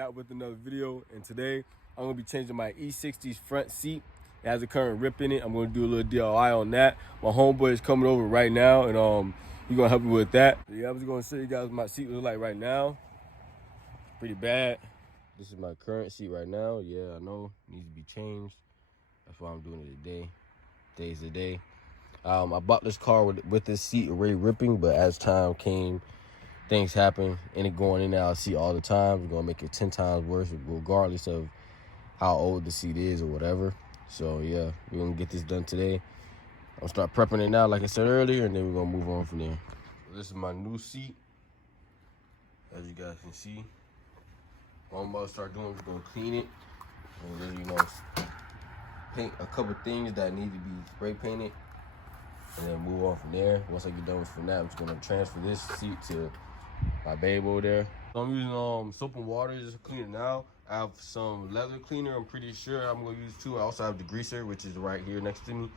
back with another video, and today I'm gonna be changing my E60's front seat. It has a current rip in it. I'm gonna do a little DIY on that. My homeboy is coming over right now, and he's gonna help me with that. Yeah, I was gonna show you guys what my seat looks like right now. Pretty bad. This is my current seat right now. Yeah, I know it needs to be changed. That's why I'm doing it today. Today's the day. I bought this car with this seat already ripping, but as time came, things happen, and it going in and out of the seat all the time. We're gonna make it 10 times worse, regardless of how old the seat is or whatever. So yeah, we're gonna get this done today. I'm gonna start prepping it now, like I said earlier, and then we're gonna move on from there. This is my new seat, as you guys can see. What I'm about to start doing, we're gonna clean it, and then, you know, paint a couple things that need to be spray painted, and then move on from there. Once I get done from that, I'm just gonna transfer this seat to my babe over there. So I'm using soap and water just to clean it now. I have some leather cleaner, I'm pretty sure I'm gonna use too. I also have degreaser, which is right here next to me.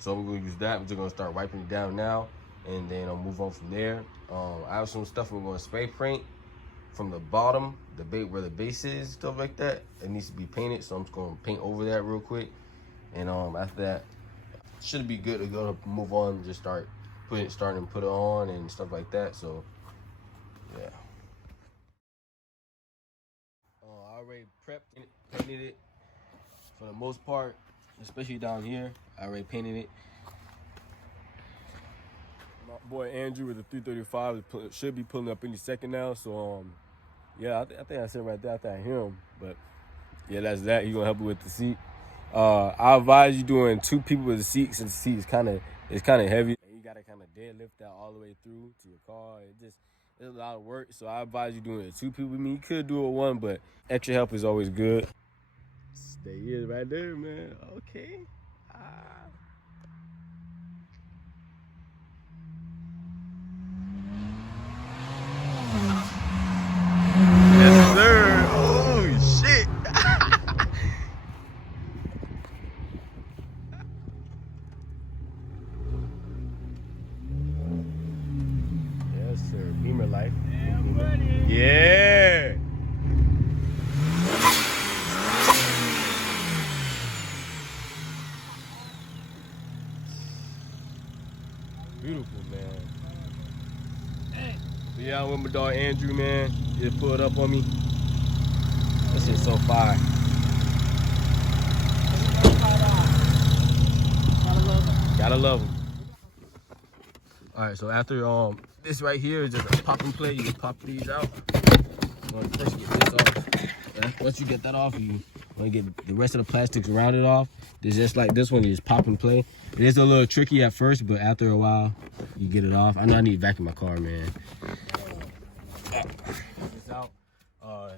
So I'm gonna use that. I'm just gonna start wiping it down now, and then I'll move on from there. I have some stuff I'm gonna spray paint from the bottom, where the base is, stuff like that. It needs to be painted, so I'm just gonna paint over that real quick. And after that, should be good to go to move on and just starting to put it on and stuff like that. So yeah. I already prepped it, painted it for the most part, especially down here. I already painted it. My boy Andrew with the 335 should be pulling up any second now. So yeah, I think I said right there after I hear him. But yeah, that's that. He's gonna help me with the seat. I advise you doing 2 people with the seat, since the seat is kind of heavy, and you gotta kind of deadlift that all the way through to your car. It's a lot of work, so I advise you doing it 2 people with me. You could do it 1, but extra help is always good. There he is right there, man. Okay. Yes, sir. Oh shit. Yes, sir. Beamer life. Yeah, buddy. Yeah. Beautiful, man. Hey. So yeah, I'm with my dog Andrew, man. He just pulled up on me. This shit's so fire. Gotta love him. All right, so after this right here is just a pop and play. You just pop these out. First get this off. Once you get that off, you want to get the rest of the plastics around it off. It's just like this one, you just pop and play. It is a little tricky at first, but after a while, you get it off. I know I need to vacuum my car, man. This out.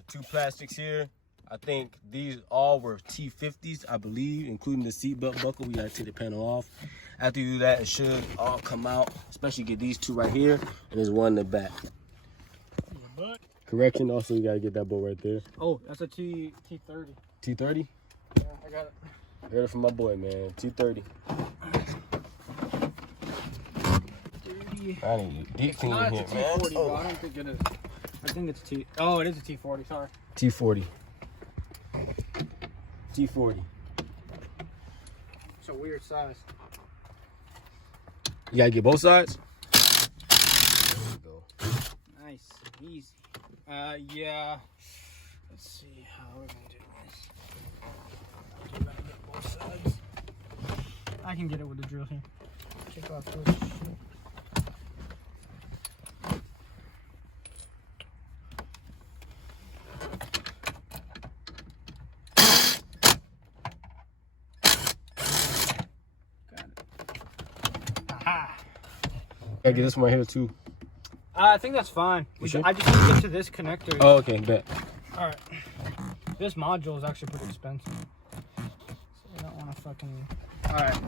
2 plastics here. I think these all were T50s, I believe, including the seatbelt buckle. We gotta take the panel off. After you do that, it should all come out. Especially get these 2 right here, and there's 1 in the back. Correction, also you gotta get that bolt right there. Oh, that's a T30. T30? Yeah, I got it. I heard it from my boy, man. T30. I need a deep clean here, man. T40, oh. I don't think it is. I think it's Oh, it is a T40. Sorry. T40. T40. It's a weird size. You gotta get both sides? There we go. Nice. Easy. Yeah. Let's see how we're gonna do this. You gotta get both sides. I can get it with the drill here. Take off this shit. Gotta get this one right here too. I think that's fine. Sure? I just need to get to this connector. Oh, okay, bet. All right. This module is actually pretty expensive, so I don't want to fucking. All right.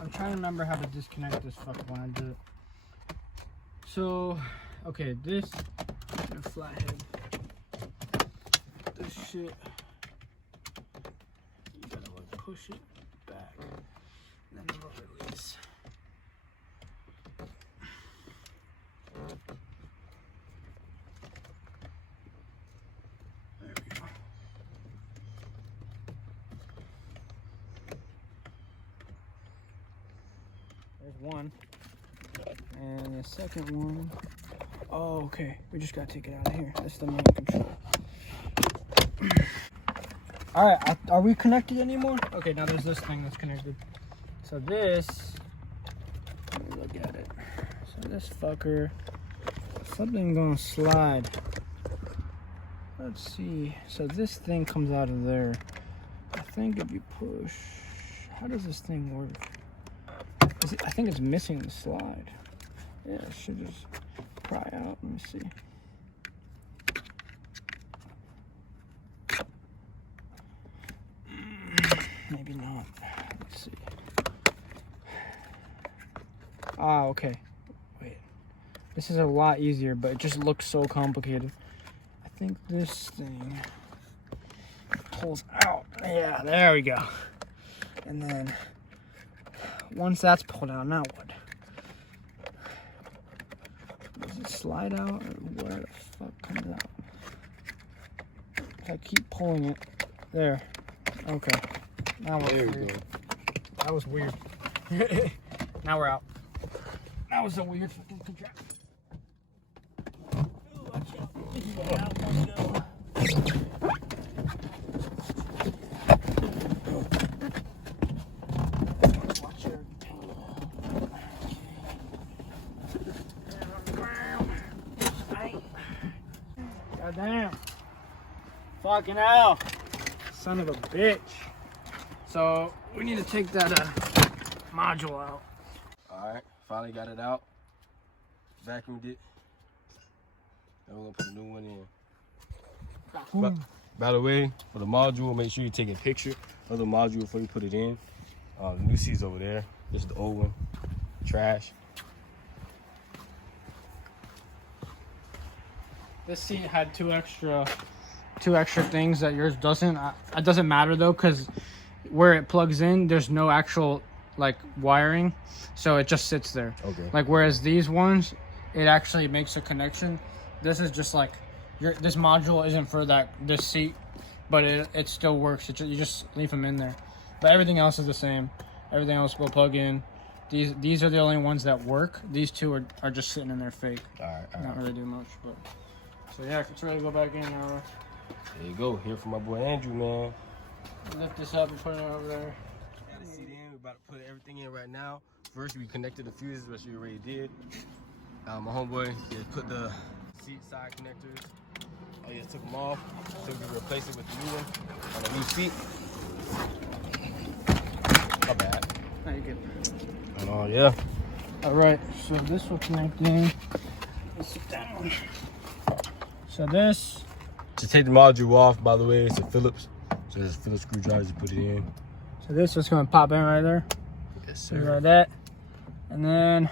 I'm trying to remember how to disconnect this fucker when I do it. So, okay, this is a flathead. This shit, you gotta like push it back, and then rub it loose. one. And the second one. Oh, okay. We just gotta take it out of here. That's the main control. Alright, are we connected anymore? Okay, now there's this thing that's connected. So this, let me look at it. So this fucker, something gonna slide. Let's see. So this thing comes out of there. I think if you push, how does this thing work? I think it's missing the slide. Yeah, it should just pry out. Let me see. Maybe not. Let's see. Ah, okay. Wait. This is a lot easier, but it just looks so complicated. I think this thing pulls out. Yeah, there we go. And then once that's pulled out, now what? Does it slide out, or where the fuck comes out? I keep pulling it. There. Okay. Now we're There we free. go. That was weird. Now we're out. That was a weird fucking contraption. Ooh, watch out. Watch your God damn. Fucking hell. Son of a bitch. So we need to take that module out. Alright, finally got it out. Vacuumed it. And we're gonna put a new one in. By the way, for the module, make sure you take a picture of the module before you put it in. The new seat's over there. This is the old one. Trash. This seat had two extra things that yours doesn't. It doesn't matter though, because where it plugs in, there's no actual like wiring, so it just sits there. Okay. Like whereas these ones, it actually makes a connection. This is just like this module isn't for this seat, but it still works. You just leave them in there, but everything else is the same. Everything else will plug in. These are the only ones that work. These two are just sitting in there fake. All right. Not really do much, but so yeah, it's ready to go back in now. There you go. Here for my boy Andrew, man. Lift this up and put it over there. Got the seat in. We're about to put everything in right now. First, we connected the fuses, which we already did. My homeboy just put the seat side connectors. I just took them off, so we can replace it with the new one on the new seat. My bad. No, you're good. And yeah. All right, so this will connect in. Let's sit down. So this. To take the module off, by the way, it's a Phillips. So there's a Phillips screwdriver to put it in. So this is going to pop in right there. Yes, Just sir. like that. And then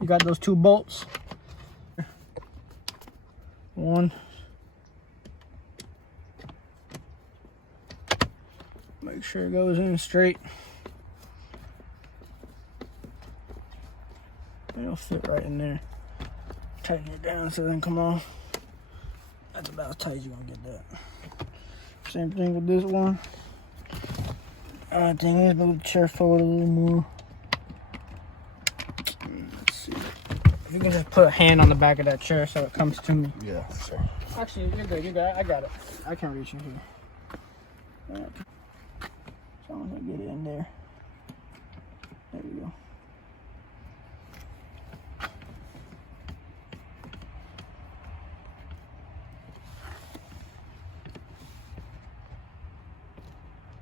you got those two bolts. One. Make sure it goes in straight. It'll fit right in there. Tighten it down so it doesn't come off. That's about as tight as you're gonna get that. Same thing with this one. I think it's a little chair forward a little more. Let's see. If you can just put a hand on the back of that chair so it comes to me. Yeah, for sure. Actually, you're good. I got it. I can reach in here. Alright. So I'm gonna get it in there. There we go.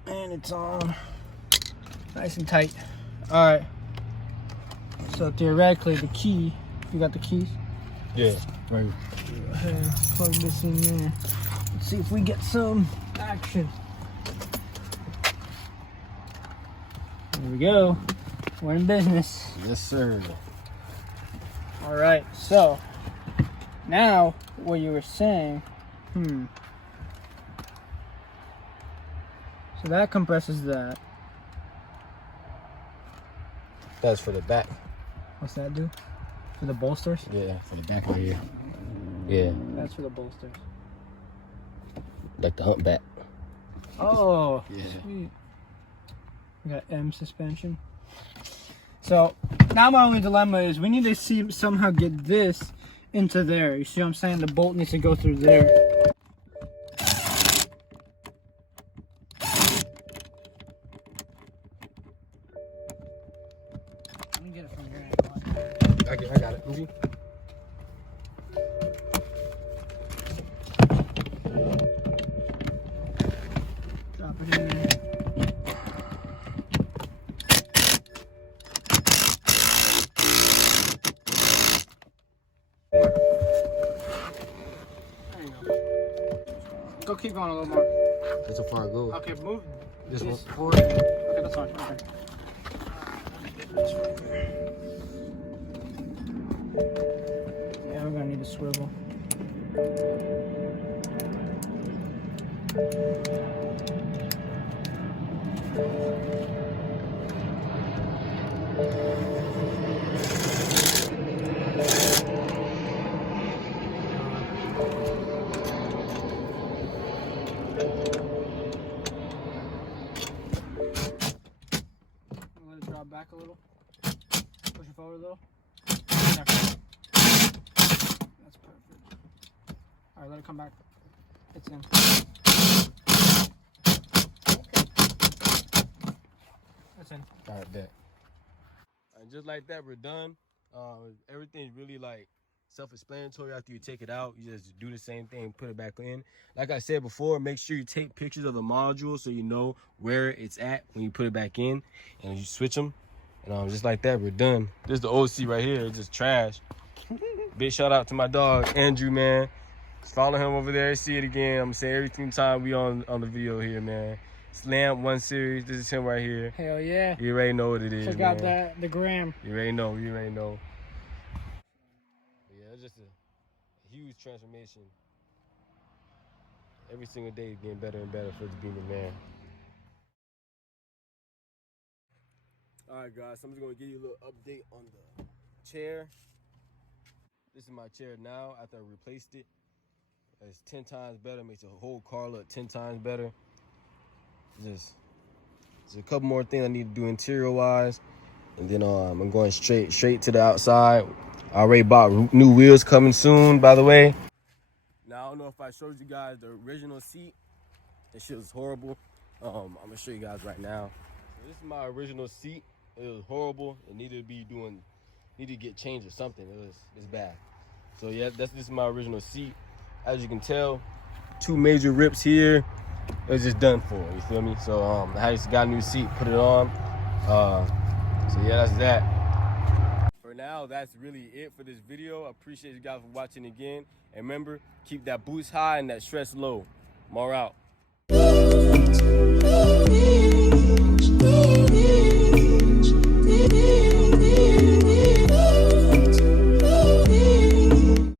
And it's on. Nice and tight. Alright. So theoretically the key, you got the keys? Yeah, right. Go ahead and plug this in there. Let's see if we get some action. There we go. We're in business. Yes, sir. Alright, so now what you were saying, so that compresses that. That's for the back. What's that do? For the bolsters? Yeah, for the back right here. Yeah, That's for the bolsters. like the humpback. Oh, Yeah. sweet. We got M suspension. So now my only dilemma is we need to see somehow get this into there. You see what I'm saying? The bolt needs to go through there. Let me get it from your angle. I got it. Okay. Drop it in there. There you go. Go keep going a little more. That's how far I go. Okay, move. This one. Forward. Okay, that's fine. Okay. Yeah, we're gonna need a swivel. Let it drop back a little. Push it forward a little. There. That's perfect. Alright, let it come back. It's in. That's in. Alright, bet. And just like that, we're done. Everything's really like self-explanatory. After you take it out, you just do the same thing, put it back in. Like I said before, make sure you take pictures of the module so you know where it's at when you put it back in, and you switch them. And just like that, we're done. This is the OC right here. It's just trash. Big shout out to my dog Andrew, man. Just follow him over there. See it again. I'm gonna say every time we on the video here, man. Slam 1 series. This is him right here. Hell yeah. You already know what it is. Check out the gram. You already know. You already know. Yeah, it's just a huge transformation. Every single day, getting better and better for the being a man. All right, guys. So I'm just gonna give you a little update on the chair. This is my chair now after I replaced it. It's 10 times better. Makes the whole car look 10 times better. Just there's a couple more things I need to do interior wise, and then I'm going straight to the outside. I already bought new wheels coming soon, by the way. Now I don't know if I showed you guys the original seat. That shit was horrible. I'm gonna show you guys right now. So this is my original seat. It was horrible. It needed to get changed or something. It's bad. So yeah, this is my original seat. As you can tell, 2 major rips here. It was just done for, you feel me? So I just got a new seat, put it on. So yeah, that's that. For now, that's really it for this video. I appreciate you guys for watching again. And remember, keep that boost high and that stress low. More out.